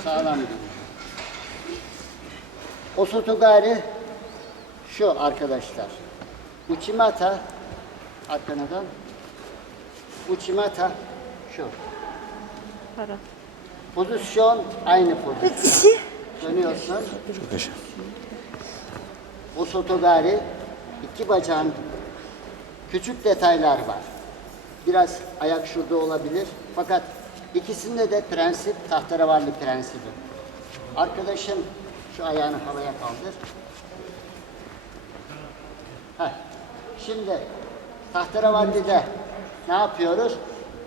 Sağlam duruyor. Osotogari şu arkadaşlar. Uchimata arkana dön. Uchimata şu. Para. Pozisyon aynı pozisyon. Dönüyorsun. Çok yaşa. Osotogari iki bacağın küçük detaylar var. Biraz ayak şurada olabilir. Fakat ikisinde de prensip tahterevalli prensibi. Arkadaşım şu ayağını havaya kaldır. Heh. Şimdi tahterevalli'de ne yapıyoruz?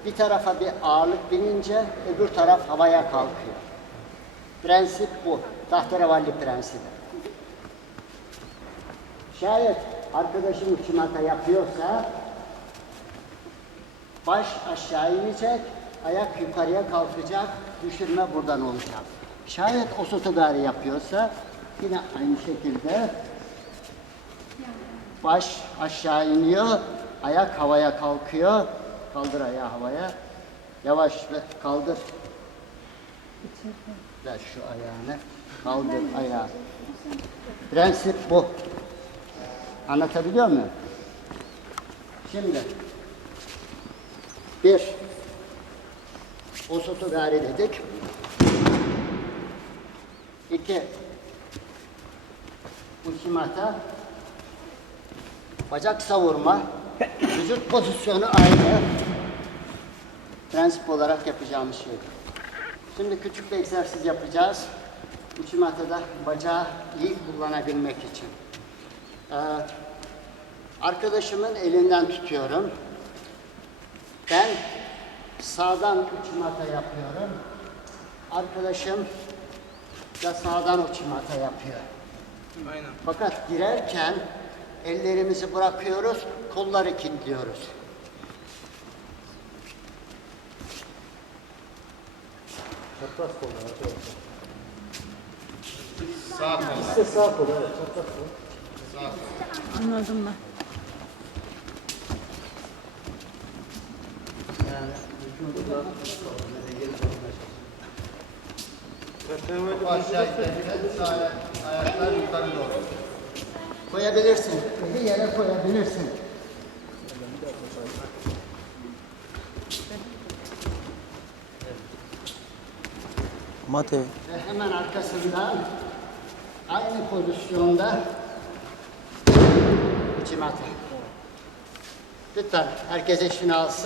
Bir tarafa bir ağırlık binince öbür taraf havaya kalkıyor. Prensip bu. Tahterevalli prensibi. Şayet arkadaşım çimata yapıyorsa baş aşağı inecek, ayak yukarıya kalkacak, düşürme buradan olacak. Şayet osotogari yapıyorsa yine aynı şekilde baş aşağı iniyor, ayak havaya kalkıyor. Kaldır ayağı havaya. Yavaş ve kaldır. Ver şu ayağını. Kaldır ayağı. Prensip bu. Anlatabiliyor muyum? Şimdi bir osotogari dedik. İki uçimata bacak savurma vücut pozisyonu aynı prensip olarak yapacağımız şey. Şimdi küçük bir egzersiz yapacağız. Uchimata'da bacağı iyi kullanabilmek için. Ee, arkadaşımın elinden tutuyorum. Ben sağdan uçmata yapıyorum. Arkadaşım da sağdan uçmata yapıyor. Aynen. Fakat girerken ellerimizi bırakıyoruz, kolları kilitliyoruz. Çapraz arkadaşlar. Sağ kol. İşte sağ kol evet çapraz kol. Anladım ben. Topu aşağı iterken sağ ayak, ayaklar yukarı doğru. koyabilirsin. Eli yere koyabilirsin. Mate. Ve hemen arkasından aynı pozisyonda içime atın. Lütfen herkes eşini alsın.